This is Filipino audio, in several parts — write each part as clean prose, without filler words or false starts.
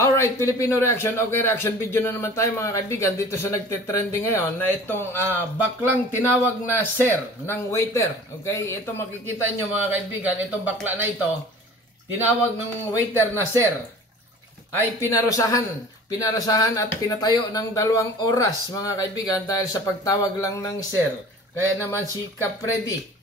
Alright, Filipino reaction. Okay, reaction video na naman tayo mga kaibigan. Dito sa nagtitrending ngayon na itong baklang tinawag na sir ng waiter. Okay, ito makikita nyo mga kaibigan. Itong bakla na ito, tinawag ng waiter na sir, ay pinarasahan at pinatayo ng 2 oras mga kaibigan dahil sa pagtawag lang ng sir. Kaya naman si Capredi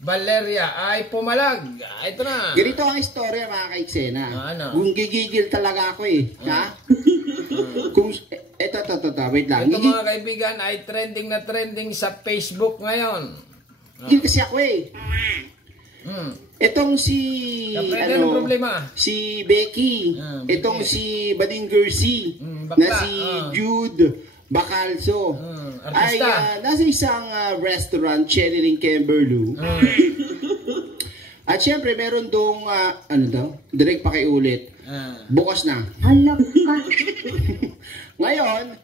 Valeria ay pumalag. Ito na. Ganito ang istorya mga kaiksena. Ano? Kung gigigil talaga ako eh. Ha? Kung, ito, wait lang. Ito mga kaibigan ay trending na trending sa Facebook ngayon. Gigil kasi ako eh. Itong si ano problema? Si Becky, itong si Bading Gersi, na si Jude Bacalso, ay nasa isang restaurant, Cherry Camberloo. At syempre meron dong ano daw, direct pakiulit. Bukas na. Anak ka. Ngayon,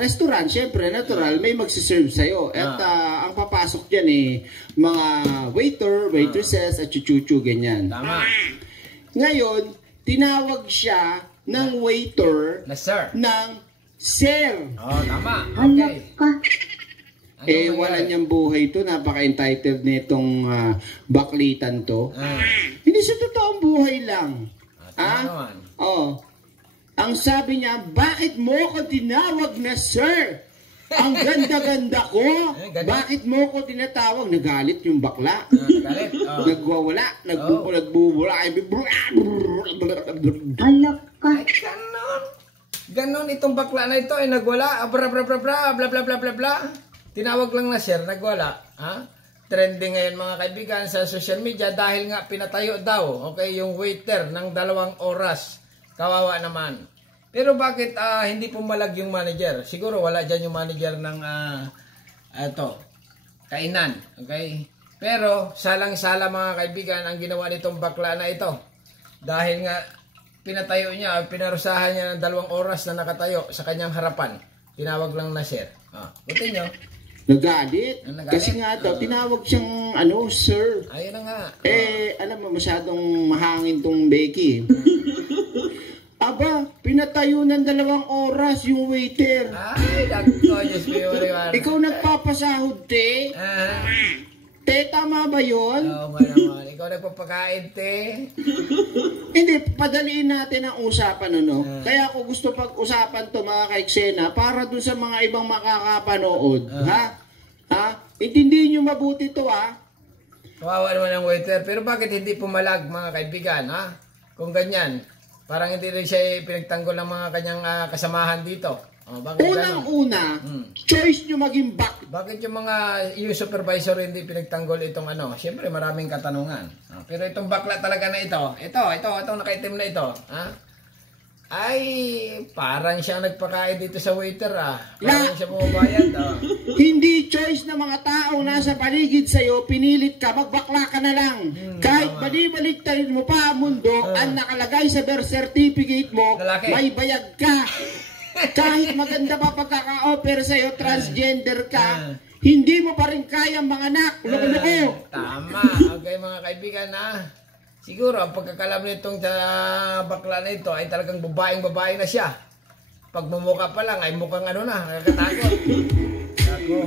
restaurant, syempre natural, may magsiserve sa'yo. At ang papasok dyan eh, mga waiter, waitresses, at chuchuchu, ganyan. Tama. Ngayon, tinawag siya ng waiter Na sir. ng sir. Oh, tama. Anak Okay. ka. Wala niyang buhay to. Napaka-entitled nitong baklitan to. Hindi sa totoong buhay lang. Naman. Oh. Ang sabi niya, bakit mo ko tinawag na sir? Ang ganda-ganda ko. Bakit mo ko tinatawag? Nagalit yung bakla. Nagalit. Nagwawala. Nagbubula. Anak ka. Ay, ganon itong bakla na ito ay nagwala. Bla bla bla bla bla bla bla bla bla. Tinawag lang na sir, nagwala. Trending ngayon mga kaibigan sa social media dahil nga pinatayo daw, okay, yung waiter ng 2 oras. Kawawa naman. Pero bakit hindi pumalag yung manager? Siguro wala dyan yung manager ng kainan. Okay? Pero salang-sala mga kaibigan ang ginawa nitong bakla na ito. Dahil nga pinatayo niya, pinarusahan niya ng 2 oras na nakatayo sa kanyang harapan. Tinawag lang na sir. Buti nyo. Nagalit. Kasi nga daw, tinawag siyang sir. Ayun na nga. Alam mo, masyadong mahangin tong Becky. Aba, pinatayo ng 2 oras yung waiter. Ay, nagko, Diyos ko, Ikaw nagpapasahod, te? Te, tama ba yun? Oo ba naman. Ikaw nagpapakain, te? Hindi, padaliin natin ang usapan, Kaya ako gusto pag-usapan to mga kaiksena para dun sa mga ibang makakapanood. Intindihin nyo mabuti to, Kawawa naman ang waiter. Pero bakit hindi pumalag, mga kaibigan, Kung ganyan, parang hindi rin siya pinagtanggol ng mga kanyang kasamahan dito. Unang-una, choice nyo maging Bakit yung supervisor hindi pinagtanggol itong Siyempre maraming katanungan. Pero itong bakla talaga na ito nakaitim na ito, ay parang siya nagpakain dito sa waiter, Parang siya bumabayad, Hindi choice ng mga taong nasa paligid sa'yo, pinilit ka, magbakla ka na lang. Kahit balibaliktarin mo pa ang mundo, ang nakalagay sa birth certificate mo, lalaki. May bayag ka. Kahit maganda pa pagkaka-offer sa'yo, transgender ka, hindi mo pa rin kayang manganak. Loko-loko. Tama. Okay mga kaibigan, siguro ang pagkakalam nitong bakla na ito ay talagang babaeng-babae na siya. Pag mumukha pa lang ay mukhang nakakatakot. Ako.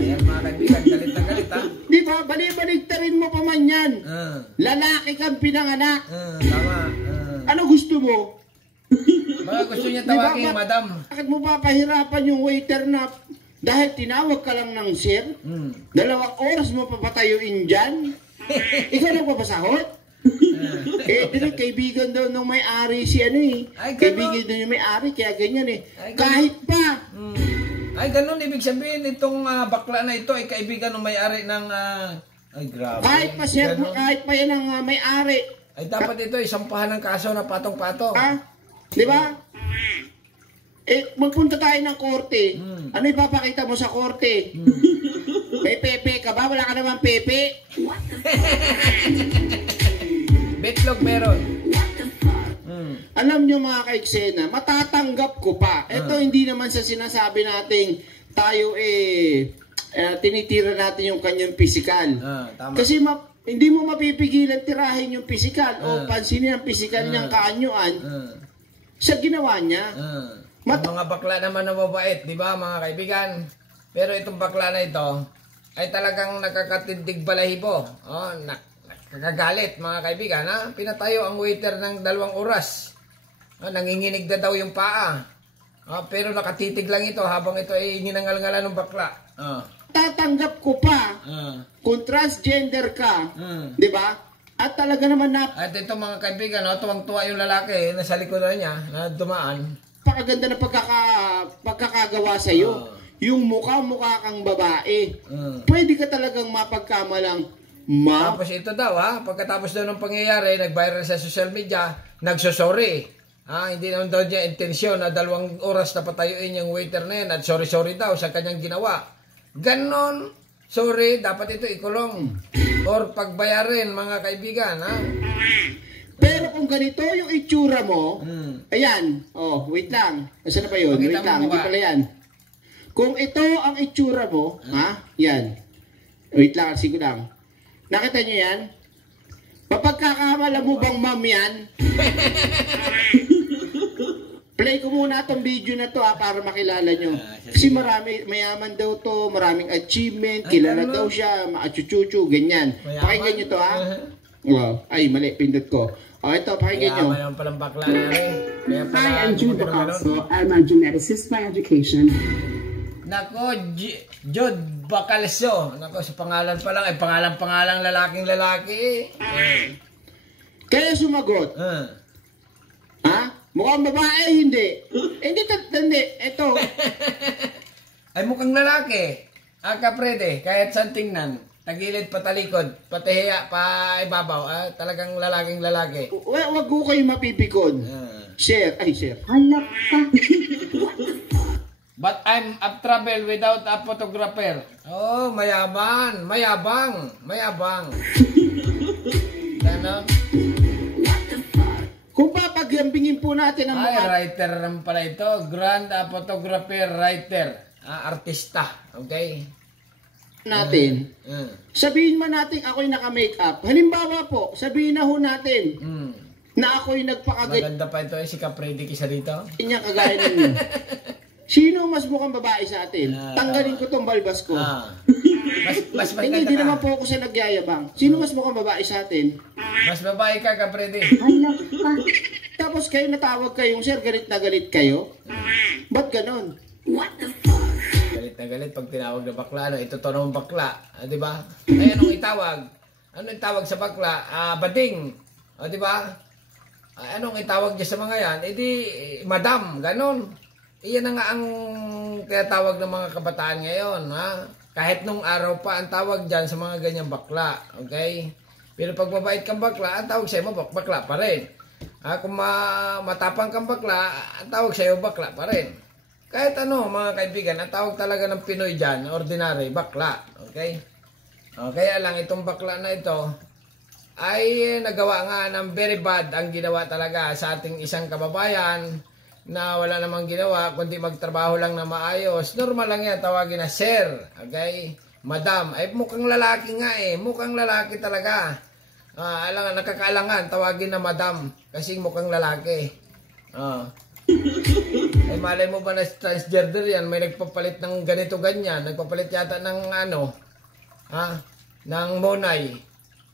Ayan mga kaibigan, galit na galit, Di ba? Balibaligtarin mo pa man yan. Lalaki kang pinanganak. Tama. Ano gusto mo? Baka gusto niya tawagin, madam. Bakit mo papahirapan yung waiter na dahil tinawag ka lang ng sir? 2 oras mo papatayuin dyan? Ikaw nagpapasahod? Kaibigan daw ng may-ari si kaibigan daw yung may-ari, kaya ganyan Kahit pa. Ay, ganun. Ibig sabihin, itong bakla na ito ay kaibigan ng may-ari ng... ay, grabe. Kahit pa sir, kahit pa yan ang may-ari. Ay, dapat ito isampahan ng kaso na patong-patong. Di ba? Magpunta tayo ng korte. Ano ipapakita mo sa korte? May pepe ka ba? Wala ka naman pepe. Betlog meron. Alam nyo mga kaiksena, matatanggap ko pa. Ito hindi naman sa sinasabi nating tayo tinitira natin yung kanyang physical. Tama. Kasi hindi mo mapipigilan tirahin yung pisikal o pansinin ang pisikal niyang kaanyuan sa ginawa niya. Ang mga bakla naman na mabait, di ba mga kaibigan? Pero itong bakla na ito ay talagang nakakatindig balahibo. Nakakagalit mga kaibigan. Pinatayo ang waiter ng 2 oras. Nanginginig na daw yung paa. Pero nakatitig lang ito habang ito ay ninangal-ngalan ng bakla. Tatanggap ko pa kung transgender ka, di ba? At talaga naman At ito mga kaibigan, tuwang-tuwa yung lalaki nasa likodan niya na dumaan. Napakaganda na pagkakagawa sa'yo. Yung mukha kang babae. Pwede ka talagang mapagkamalang Tapos ito daw pagkatapos daw ng pangyayari, nag-viral sa social media, nagsosorry. Hindi naman daw niya intensyon na 2 oras na patayuin yung waiter na yan at sorry daw sa kanyang ginawa. Ganon, sorry, dapat ito ikulong or pagbayarin mga kaibigan. Pero kung ganito yung itsura mo, ayan, wait lang. Nasaan na ba yun? Wait lang, hindi pala yan. Kung ito ang itsura mo, yan. Wait lang, sige lang. Nakita niyo yan? Mapagkakamala mo bang ma'am yan? Play ko muna itong video na to para makilala nyo. Kasi mayaman daw to, maraming achievement, kilala daw siya, maachuchuchu, ganyan. Pakinggan nyo to Ay, mali, pindot ko. Ito, pakinggan nyo. Mayaman palang bakla na Hi, I'm Jude Bacalso. I'm a geneticist by education. Nako, Jude Bacalso. Nako, sa pangalan pa lang, pangalang lalaking-lalaki Kaya sumagot. Mukhang babae, hindi. Hindi. Ito. Ay mukhang lalaki. Kaprede, kahit saan tingnan. Tagilid, patalikod, patihiya, paibabaw. Talagang lalaking-lalaki. Wag ko kayo mapipikon. Share. Halak ka. But I'm a travel without a photographer. Mayaman. Mayabang. Ano? Kung papagyambingin po natin ang mga... writer naman pala ito. Grand photographer, writer. Artista. Okay? Natin. Sabihin man natin ako'y naka-makeup. Halimbawa po, sabihin na ho natin na ako'y nagpakaganyan. Maganda pa ito si Capredi kisa dito. Kanya kagaya ninyo. Sino mas mukhang babae sa atin? Tanggalin ko tong balbas ko. Mas Hindi naman po ako sa nagyayabang. Sino mas mukhang babae sa atin? Mas babae ka, Capredi. Halak ka. Tapos kayo natawag kayong, sir, galit na galit kayo? Ba't ganon? What the fuck? Galit na galit pag tinawag na bakla. Ito to naman bakla. Di ba? Ay, anong itawag? Anong itawag sa bakla? Bading. Di ba? Anong itawag niya sa mga yan? Madam. Ganon. Iyan na nga ang tinatawag ng mga kabataan ngayon. Kahit nung araw pa, ang tawag dyan sa mga ganyang bakla. Okay? Pero pag mabait kang bakla, ang tawag sa'yo bakla pa rin. Kung matapang kang bakla, ang tawag sa'yo bakla pa rin. Kahit ano, mga kaibigan, ang tawag talaga ng Pinoy dyan, ordinary, bakla. Okay? Kaya lang, itong bakla na ito, ay nagawa nga ng very bad ang ginawa talaga sa ating isang kababayan na wala namang ginawa kundi magtrabaho lang na maayos. Normal lang yan, tawagin na sir. Okay? Madam. Ay mukhang lalaki nga mukhang lalaki talaga. Nakakaalangan, tawagin na madam kasi mukhang lalaki. Ay malay mo ba na transgender yan, may nagpapalit ng ganito ganyan, nagpapalit yata ng ng monay.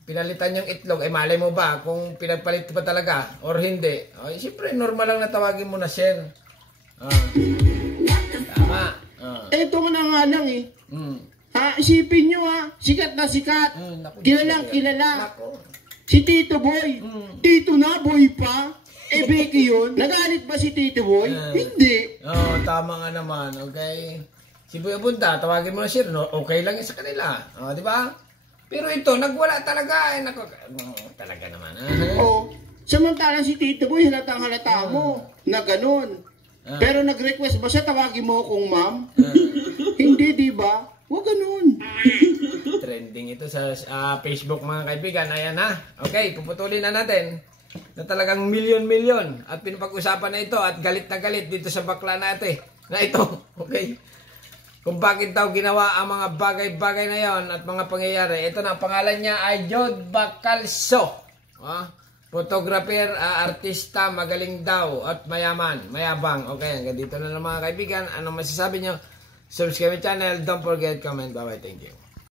Pinalitan yung itlog, malay mo ba kung pinagpalit pa talaga or hindi? Siyempre, normal lang na tawagin mo na sir. Tama. Ito na nga lang isipin nyo sikat na sikat. Kilalang kilala. Si Tito Boy. Tito na, boy pa. Becky yun. Nagalit ba si Tito Boy? Hindi. Tama nga naman, okay? Si Boy Abunda, tawagin mo na sir, no? Okay lang yun sa kanila. Di ba? Pero ito, nagwala talaga. Talaga naman. Samantalang si Tito Boy, halatang halata mo na ganun. Pero nag-request ba siya, tawagin mo akong ma'am? Hindi, di ba? Huwag ganun. Trending ito sa Facebook mga kaibigan. Ayan Okay, puputulin na natin na talagang milyon-milyon at pinapag-usapan na ito at galit na galit dito sa bakla natin na ito. Okay? kung bakit daw ginawa ang mga bagay-bagay na yon at mga pangyayari. Ito na, ang pangalan niya ay Jude Bacalso. Photographer, artista, magaling daw at mayaman, mayabang. Okay, hanggang dito na lang mga kaibigan. Anong masasabi nyo? Subscribe my channel. Don't forget, comment. Bye-bye. Thank you.